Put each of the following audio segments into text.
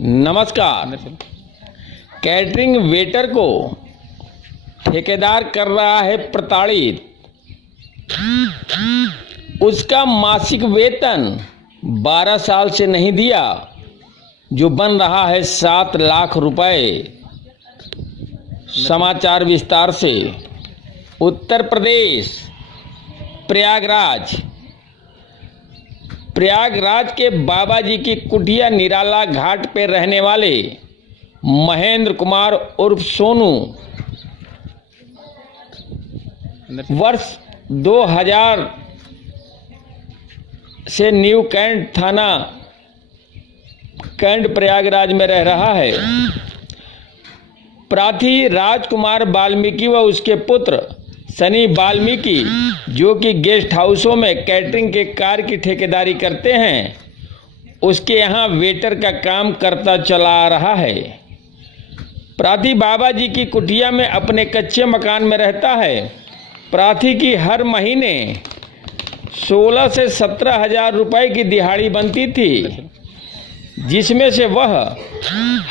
नमस्कार। Catering waiter को ठेकेदार कर रहा है प्रताड़ित। उसका मासिक वेतन 12 साल से नहीं दिया, जो बन रहा है 7 लाख रुपए। समाचार विस्तार से। उत्तर प्रदेश प्रयागराज के बाबा जी की कुटिया निराला घाट पर रहने वाले महेंद्र कुमार उर्फ सोनू वर्ष 2000 से न्यू कैंट थाना कैंट प्रयागराज में रह रहा है। प्रार्थी राजकुमार वाल्मीकि व उसके पुत्र सनी वाल्मीकि, जो कि गेस्ट हाउसों में कैटरिंग के कार्य की ठेकेदारी करते हैं, उसके यहाँ वेटर का काम करता चला आ रहा है। प्रार्थी बाबा जी की कुटिया में अपने कच्चे मकान में रहता है। प्रार्थी की हर महीने 16 से 17 हजार रुपए की दिहाड़ी बनती थी, जिसमें से वह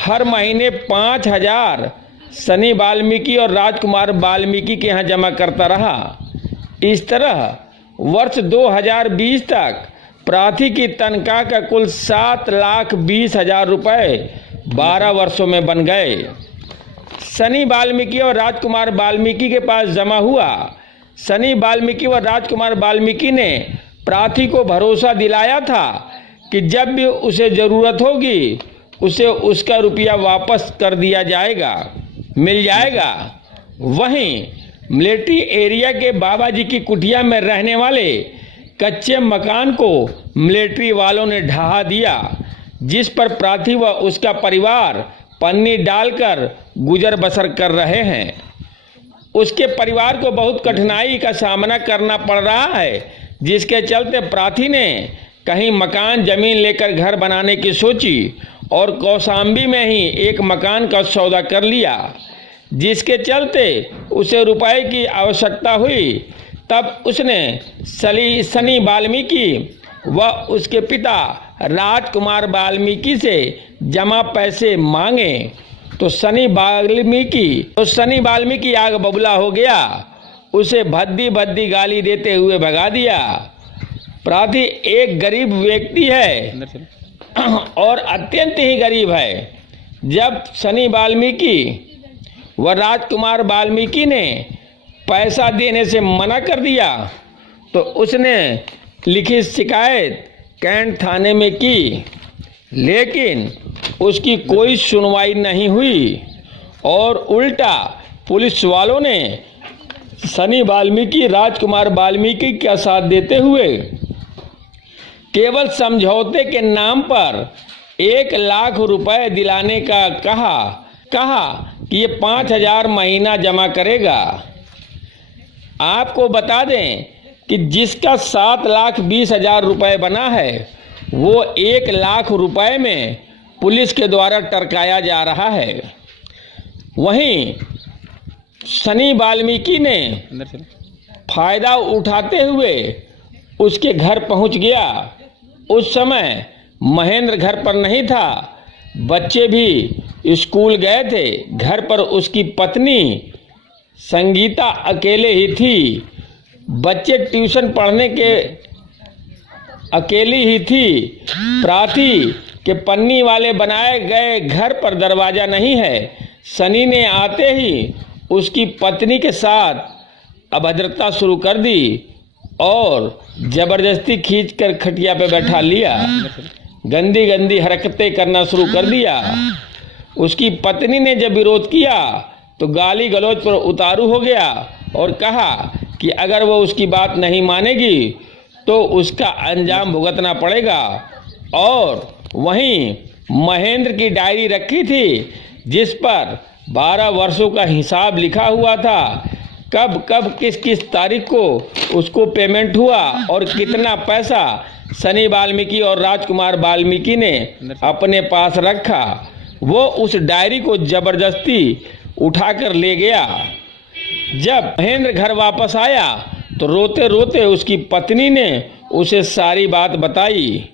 हर महीने 5 हजार सनी वाल्मीकि और राजकुमार वाल्मीकि के यहाँ जमा करता रहा। इस तरह वर्ष 2020 तक प्रार्थी की तनख्वाह का कुल 7,20,000 रुपए 12 वर्षों में बन गए। सनी वाल्मीकि और राजकुमार वाल्मीकि के पास जमा हुआ। सनी वाल्मीकि व राजकुमार वाल्मीकि ने प्रार्थी को भरोसा दिलाया था कि जब भी उसे ज़रूरत होगी उसे उसका रुपया वापस कर दिया जाएगा, मिल जाएगा। वहीं मिलिट्री एरिया के बाबा जी की कुटिया में रहने वाले कच्चे मकान को मिलिट्री वालों ने ढहा दिया, जिस पर प्रार्थी व उसका परिवार पन्नी डालकर गुजर बसर कर रहे हैं। उसके परिवार को बहुत कठिनाई का सामना करना पड़ रहा है, जिसके चलते प्रार्थी ने कहीं मकान जमीन लेकर घर बनाने की सोची और कौशाम्बी में ही एक मकान का सौदा कर लिया, जिसके चलते उसे रुपए की आवश्यकता हुई। तब उसने सनी वाल्मीकि व उसके पिता राजकुमार वाल्मीकि से जमा पैसे मांगे तो सनी वाल्मीकि आग बबूला हो गया। उसे भद्दी भद्दी गाली देते हुए भगा दिया। प्रार्थी एक गरीब व्यक्ति है और अत्यंत ही गरीब है। जब सनी वाल्मीकि व राजकुमार वाल्मीकि ने पैसा देने से मना कर दिया तो उसने लिखित शिकायत कैंट थाने में की, लेकिन उसकी कोई सुनवाई नहीं हुई और उल्टा पुलिस वालों ने सनी वाल्मीकि राजकुमार वाल्मीकि का साथ देते हुए केवल समझौते के नाम पर 1 लाख रुपए दिलाने का कहा कि ये 5,000 महीना जमा करेगा। आपको बता दें कि जिसका 7,20,000 रुपए बना है वो 1 लाख रुपए में पुलिस के द्वारा टरकाया जा रहा है। वहीं सनी वाल्मीकि ने फायदा उठाते हुए उसके घर पहुंच गया। उस समय महेंद्र घर पर नहीं था, बच्चे भी स्कूल गए थे। घर पर उसकी पत्नी संगीता अकेले ही थी। बच्चे ट्यूशन पढ़ने के अकेली ही थी। प्रार्थी के पन्नी वाले बनाए गए घर पर दरवाजा नहीं है। सनी ने आते ही उसकी पत्नी के साथ अभद्रता शुरू कर दी और जबरदस्ती खींचकर खटिया पे बैठा लिया। गंदी गंदी हरकतें करना शुरू कर दिया। उसकी पत्नी ने जब विरोध किया तो गाली गलौज पर उतारू हो गया और कहा कि अगर वो उसकी बात नहीं मानेगी तो उसका अंजाम भुगतना पड़ेगा। और वहीं महेंद्र की डायरी रखी थी जिस पर 12 वर्षों का हिसाब लिखा हुआ था। कब किस तारीख को उसको पेमेंट हुआ और कितना पैसा सनी वाल्मीकि और राजकुमार वाल्मीकि ने अपने पास रखा, वो उस डायरी को जबरदस्ती उठाकर ले गया। जब महेंद्र घर वापस आया तो रोते रोते उसकी पत्नी ने उसे सारी बात बताई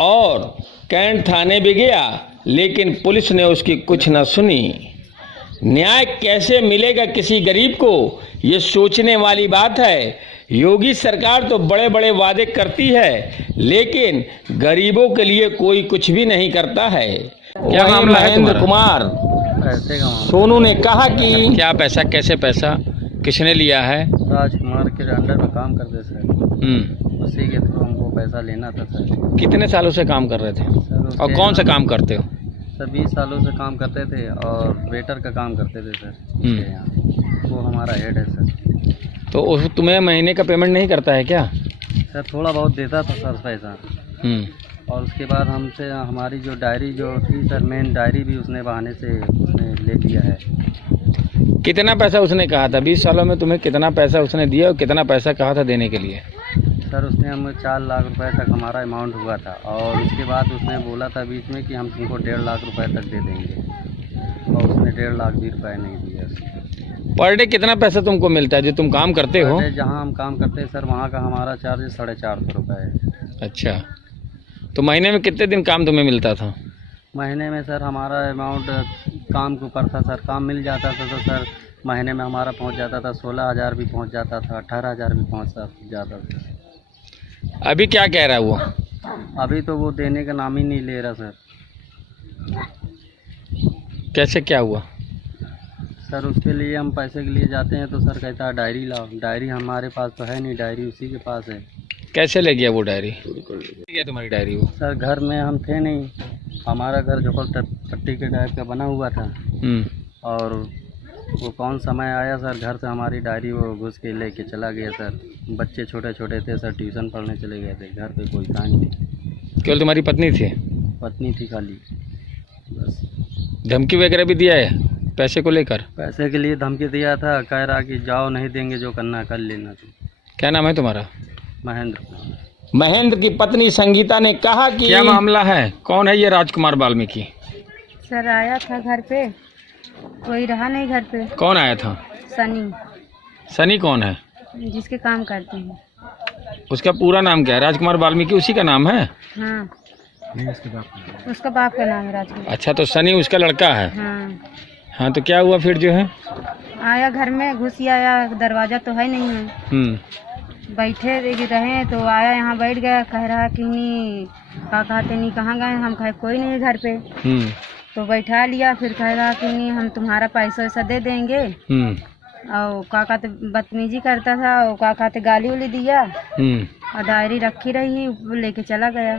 और कैंट थाने भी गया, लेकिन पुलिस ने उसकी कुछ न सुनी। न्याय कैसे मिलेगा किसी गरीब को, ये सोचने वाली बात है। योगी सरकार तो बड़े बड़े वादे करती है, लेकिन गरीबों के लिए कोई कुछ भी नहीं करता है। क्या मामला है महेंद्र कुमार पैसे का सोनू ने कहा कि क्या पैसा, कैसे पैसा, किसने लिया है? राजकुमार के अंडर में काम करते सर, उसी के थ्रू हमको पैसा लेना था सर। कितने सालों से काम कर रहे थे सर और कौन सा काम करते हो? सर 20 सालों से काम करते थे और वेटर का काम करते थे सर उसके यहाँ। वो हमारा हेड है सर। तो तुम्हें महीने का पेमेंट नहीं करता है क्या? सर थोड़ा बहुत देता था सर पैसा, और उसके बाद हमसे हमारी जो डायरी जो थी सर, मेन डायरी भी उसने बहाने से उसने ले लिया है। कितना पैसा उसने कहा था? 20 सालों में तुम्हें कितना पैसा उसने दिया और कितना पैसा कहा था देने के लिए? सर उसने हमें 4 लाख रुपए तक हमारा अमाउंट हुआ था, और उसके बाद उसने बोला था बीच में कि हम तुमको 1.5 लाख रुपए तक दे देंगे, और उसने 1.5 लाख भी रुपए नहीं दिया। पर डे कितना पैसा तुमको मिलता है जो तुम काम करते हो? जहाँ हम काम करते हैं सर वहाँ का हमारा चार्ज 450 रुपये है। अच्छा, तो महीने में कितने दिन काम तुम्हें मिलता था? महीने में सर हमारा अमाउंट काम के ऊपर था सर, काम मिल जाता था तो सर महीने में हमारा पहुंच जाता था 16,000 भी पहुंच जाता था, 18,000 भी पहुंच जाता था। अभी क्या कह रहा है वो? अभी तो वो देने का नाम ही नहीं ले रहा सर। कैसे, क्या हुआ? सर उसके लिए हम पैसे के लिए जाते हैं तो सर कहता है डायरी लाओ। डायरी हमारे पास तो है नहीं, डायरी उसी के पास है। कैसे ले गया वो डायरी? क्या तुम्हारी डायरी वो? सर घर में हम थे नहीं, हमारा घर झोपड़ पट्टी के टाइप का बना हुआ था, और वो कौन समय आया सर घर से हमारी डायरी वो घुस के लेके चला गया सर। बच्चे छोटे छोटे थे सर, ट्यूशन पढ़ने चले गए थे, घर पे कोई था नहीं। केवल तुम्हारी पत्नी थी? पत्नी थी खाली बस। धमकी वगैरह भी दिया है पैसे को लेकर? पैसे के लिए धमकी दिया था, कह रहा कि जाओ नहीं देंगे, जो करना कर लेना तुम। क्या नाम है तुम्हारा? महेंद्र। महेंद्र की पत्नी संगीता ने कहा कि क्या मामला है? कौन है ये राजकुमार वाल्मीकि? सर आया था घर पे, कोई रहा नहीं घर पे। कौन आया था? सनी। सनी कौन है? जिसके काम करते हैं। उसका पूरा नाम क्या है? राजकुमार वाल्मीकि उसी का नाम है? हाँ, उसका बाप का नाम है राजकुमार। अच्छा, तो सनी उसका लड़का है? हाँ। हाँ, तो क्या हुआ फिर जो है? आया घर में, घुस आया, दरवाजा तो है नहीं है। बैठे रहे तो आया, यहाँ बैठ गया, कह रहा कि नहीं का कहते नहीं कहाँ गए, हम कहे कोई नहीं है घर पे। तो बैठा लिया, फिर कह रहा कि नहीं हम तुम्हारा पैसा वैसा दे देंगे। और का कहते बदतमीजी करता था, और का कहते गाली उली दिया, और डायरी रखी रही, वो लेके चला गया।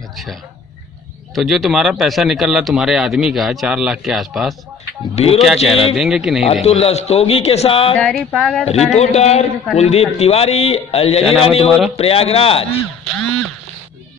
अच्छा, तो जो तुम्हारा पैसा निकल रहा तुम्हारे आदमी का 4 लाख के आसपास, ब्यूरो क्या कह रहा, देंगे कि नहीं देंगे? अतुल रस्तोगी के साथ डायरी पा गए, रिपोर्टर कुलदीप तिवारी, अल जजीरा न्यूज़, प्रयागराज।